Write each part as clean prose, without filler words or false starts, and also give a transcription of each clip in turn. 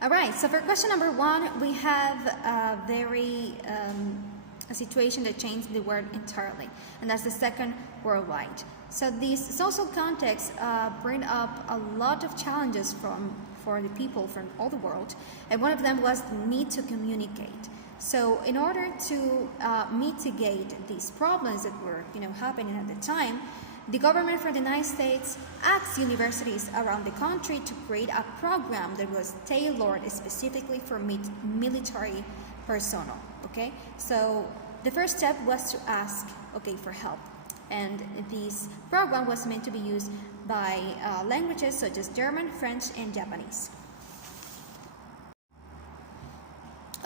All right, so for question number 1, we have a situation that changed the world entirely, and that's the Second World War. So these social contexts bring up a lot of challenges for the people from all the world, and one of them was the need to communicate. So in order to mitigate these problems that were happening at the time, the government for the United States asked universities around the country to create a program that was tailored specifically for military personnel. Okay, so the first step was to ask, for help, and this program was meant to be used by languages such as German, French, and Japanese.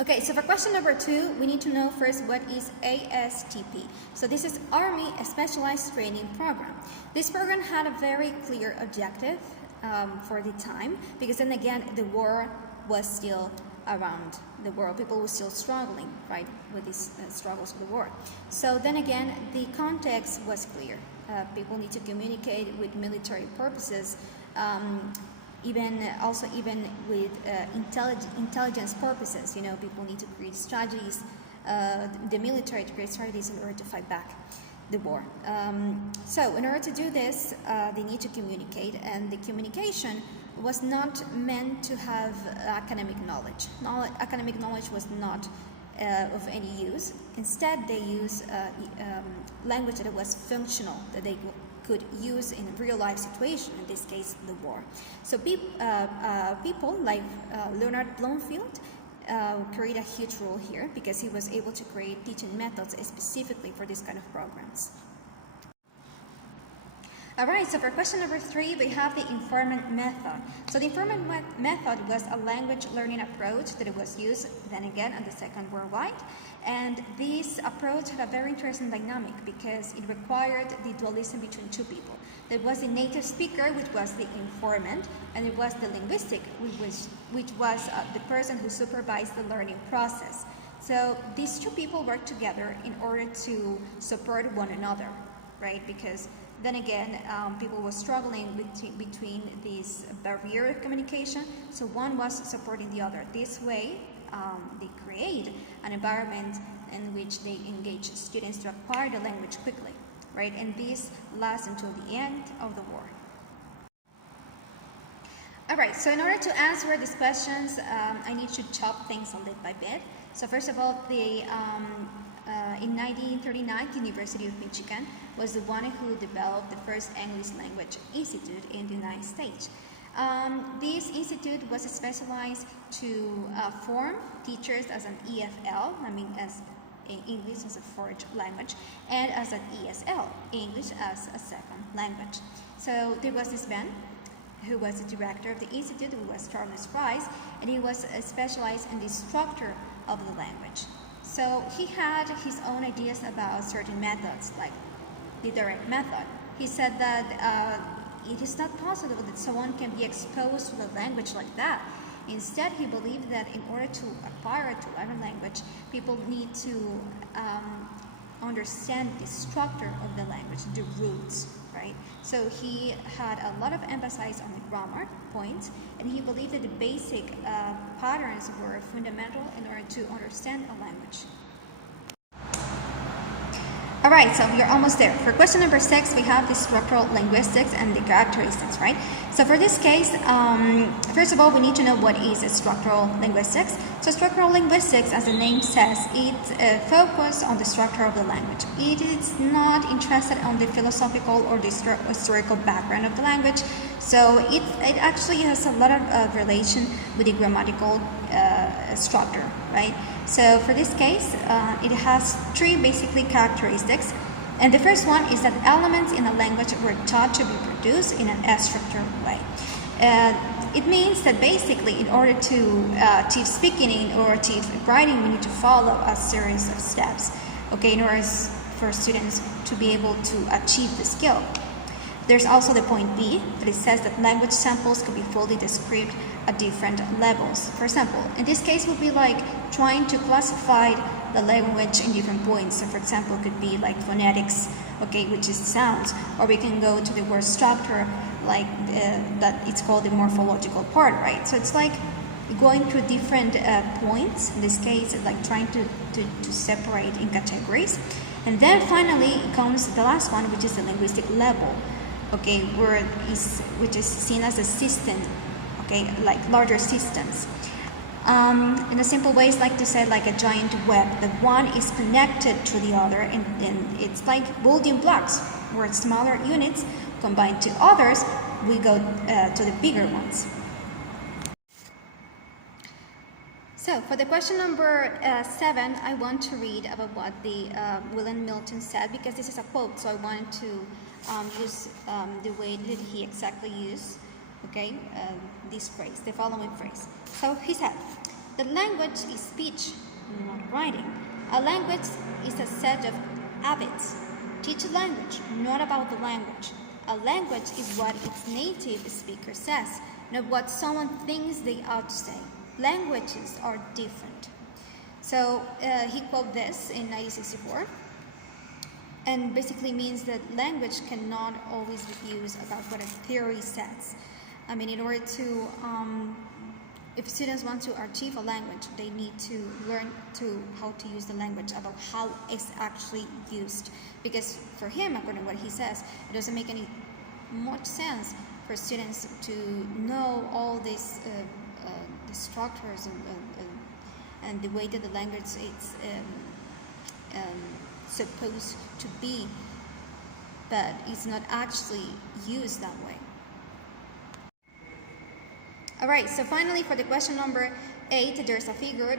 Okay, so for question number 2, we need to know first what is ASTP. So this is Army Specialized Training Program. This program had a very clear objective for the time, because then again, the war was still around the world. People were still struggling, right, with these struggles of the war. So then again, the context was clear. People need to communicate with military purposes, even with intelligence purposes. People need to create strategies, the military to create strategies in order to fight back the war. So in order to do this, they need to communicate, and the communication was not meant to have academic knowledge. Academic knowledge was not of any use. Instead, they used language that was functional, that they could use in a real-life situation, in this case, the war. So people like Leonard Bloomfield create a huge role here, because he was able to create teaching methods specifically for this kind of programs. All right, so for question number 3, we have the informant method. So the informant method was a language learning approach that was used then again in the Second World War. And this approach had a very interesting dynamic, because it required the dualism between two people. There was the native speaker, which was the informant, and it was the linguistic, which was the person who supervised the learning process. So these two people worked together in order to support one another, right? Because then again, people were struggling between this barrier of communication, so one was supporting the other. This way, they create an environment in which they engage students to acquire the language quickly, right? And this lasts until the end of the war. All right, so in order to answer these questions, I need to chop things a bit by bit. So first of all, in 1939, the University of Michigan was the one who developed the first English language institute in the United States. This institute was specialized to form teachers as an EFL, as English as a foreign language, and as an ESL, English as a second language. So there was this man who was the director of the institute, who was Charles Price, and he was specialized in the structure of the language. So he had his own ideas about certain methods, like the direct method. He said that it is not possible that someone can be exposed to the language like that. Instead, he believed that in order to acquire to learn a language, people need to understand the structure of the language, the roots, right? So he had a lot of emphasis on the grammar points, and he believed that the basic patterns were fundamental in order to understand a language. All right, so we are almost there. For question number 6, we have the structural linguistics and the characteristics, right? So for this case, first of all, we need to know what is structural linguistics. So structural linguistics, as the name says, it focuses on the structure of the language. It is not interested on the philosophical or the historical background of the language. So it actually has a lot of relation with the grammatical structure, right? So for this case, it has 3 basically characteristics. And the first one is that elements in a language were taught to be produced in an structured way. It means that basically in order to teach speaking or teach writing, we need to follow a series of steps, okay, in order for students to be able to achieve the skill. There's also the point B, that it says that language samples could be fully described at different levels. For example, in this case would be like trying to classify the language in different points. So for example, it could be like phonetics, okay, which is sounds, or we can go to the word structure, like that it's called the morphological part, right? So it's like going through different points, in this case, like trying to separate in categories. And then finally comes the last one, which is the linguistic level, okay, which is seen as a system, okay, like larger systems. In a simple way, it's like to say like a giant web. The one is connected to the other, and it's like building blocks, where smaller units combine to others, we go to the bigger ones. So for the question number 7, I want to read about what the William Milton said, because this is a quote, so I wanted to use the way that he exactly used, okay, this phrase, the following phrase. So he said, "The language is speech, not writing. A language is a set of habits. Teach a language, not about the language. A language is what its native speaker says, not what someone thinks they ought to say. Languages are different." So he quoted this in 1964, and basically means that language cannot always be used about what a theory says. I mean, in order to, if students want to achieve a language, they need to learn how to use the language, about how it's actually used. Because for him, according to what he says, it doesn't make any much sense for students to know all these the structures and the way that the language is supposed to be, but it's not actually used that way. All right, so finally for the question number 8, there's a figure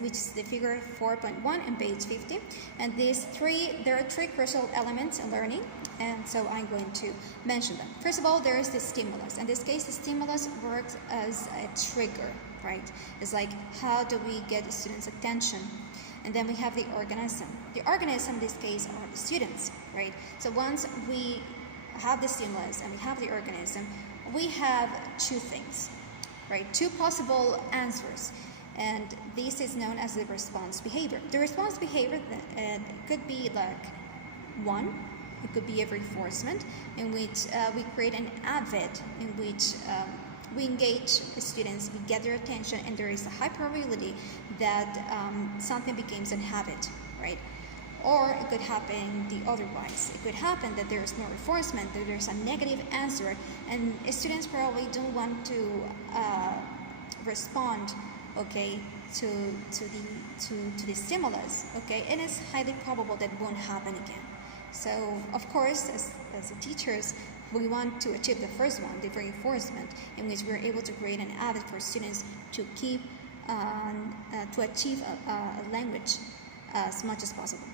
which is the figure 4.1 on page 50, and there are 3 crucial elements in learning, and so I'm going to mention them. First of all, there is the stimulus. In this case, the stimulus works as a trigger, right? It's like, how do we get the students' attention? And then we have the organism. The organism in this case are the students, right? So once we have the stimulus and we have the organism, we have 2 things, right? 2 possible answers, and this is known as the response behavior. The response behavior could be like 1, it could be a reinforcement in which we create an habit in which we engage the students, we get their attention, and there is a high probability that something becomes a habit, right? Or it could happen the otherwise. It could happen that there is no reinforcement, that there's a negative answer, and students probably don't want to respond, okay, to the stimulus, okay, and it's highly probable that it won't happen again. So, of course, as teachers, we want to achieve the first one, the reinforcement, in which we're able to create an habit for students to keep to achieve a language as much as possible.